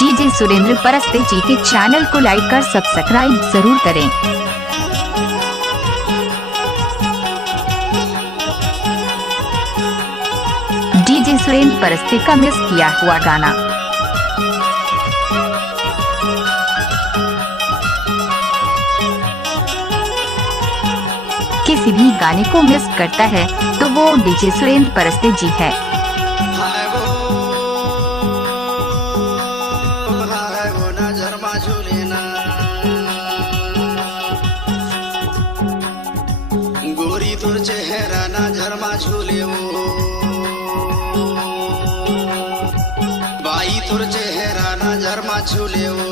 DJ Surendra Paraste जी के channel को लाइक कर सब्सक्राइब जरूर करें। डीजे सुरेंद्र परस्ते का मिस किया हुआ गाना। किसी भी गाने को मिस करता है तो वो डीजे सुरेंद्र परस्ते जी है। गोरी तोर चेहरा नजर मा झूले वो, बाई तोर चेहरा नजर मा झूले वो।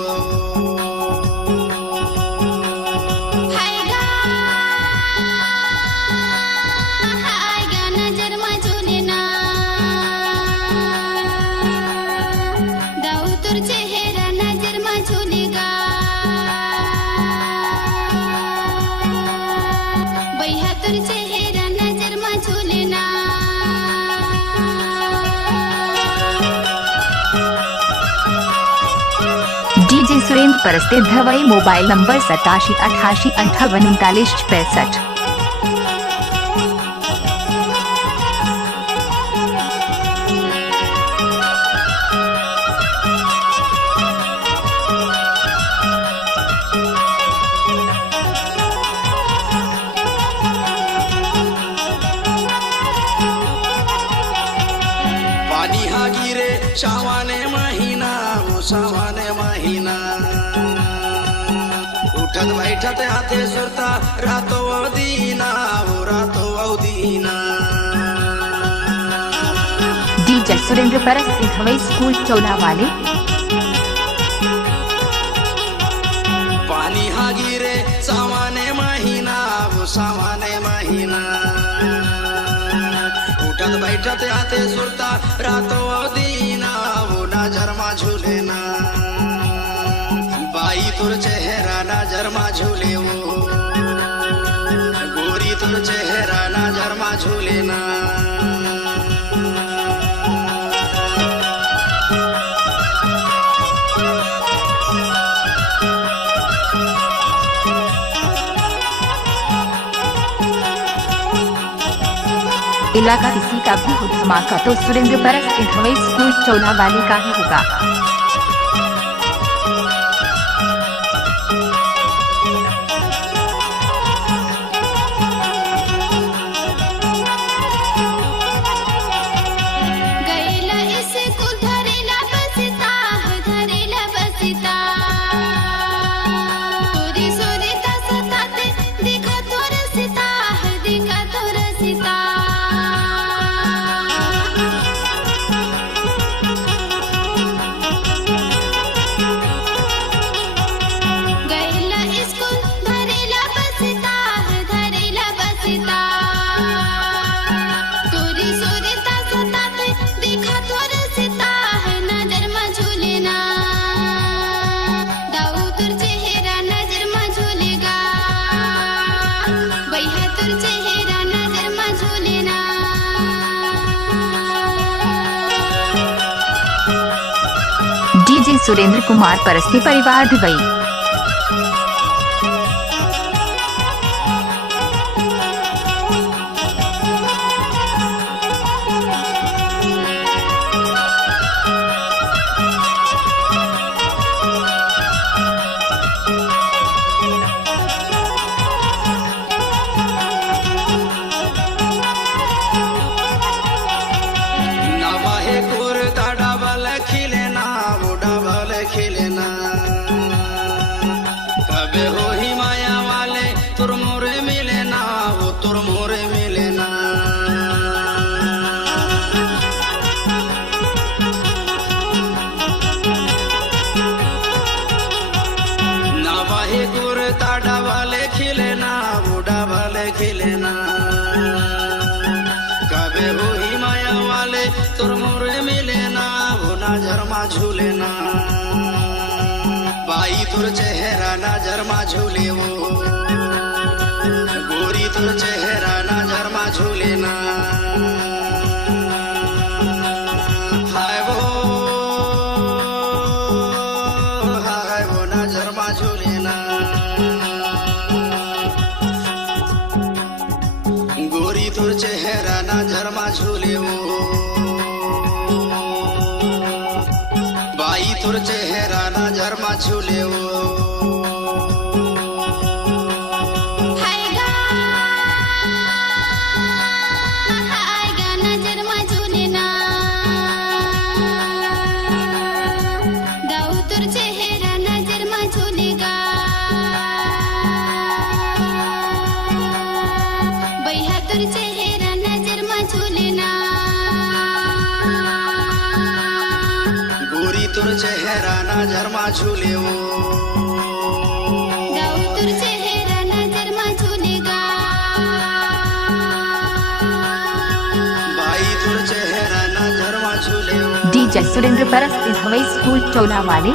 डीजे सुरेंद्र परस्ते धवई मोबाइल नंबर 8788583965। पानी हा गिरे सावाने महीना वो सावाने महीना, उठत बैठत हाथे सुरता रातो अवदीना वो रातो अवदीना। डीजे सुरेंद्र परस्ते धवई स्कूल चौला वाले। पानी हा गिरे सावाने महीना वो सावाने महीना, उठत बैठत हाथे सुरता रातो अवदीना वो नजर मा झूले ना। बाई तोर चेहरा नजर मा झूले वो, गोरी तोर चेहरा नजर मा झूले ना। इलाका किसी का भी हो धमाका तो सुरेंद्र परस्ते धवई स्कूल चौला वाले का ही होगा। डीजे सुरेंद्र कुमार परस्ते परिवार धवई। कबे हो ही माया वाले तुर मोरे मिले ना वो तुर मोरे मिले ना। ना वाहे गुर ताड़ा वाले खिले ना बूढ़ा वाले खिले ना। कबे हो ही माया वाले तुर मोरे मिले ना वो नजर मा झूले ना। बाई तुर चेहरा नजर मा झूले वो, गोरी तुर चेहरा नजर मा झूले ना। हाय वो तुर चेहरा नजर में झूले वो तुर चेहरा नजर में झूले वो तुर चेहरा नजर में झूलेगा भाई तुर चेहरा नजर में झूले वो डीजे सुरेंद्र परस हवाई स्कूल चौला वाले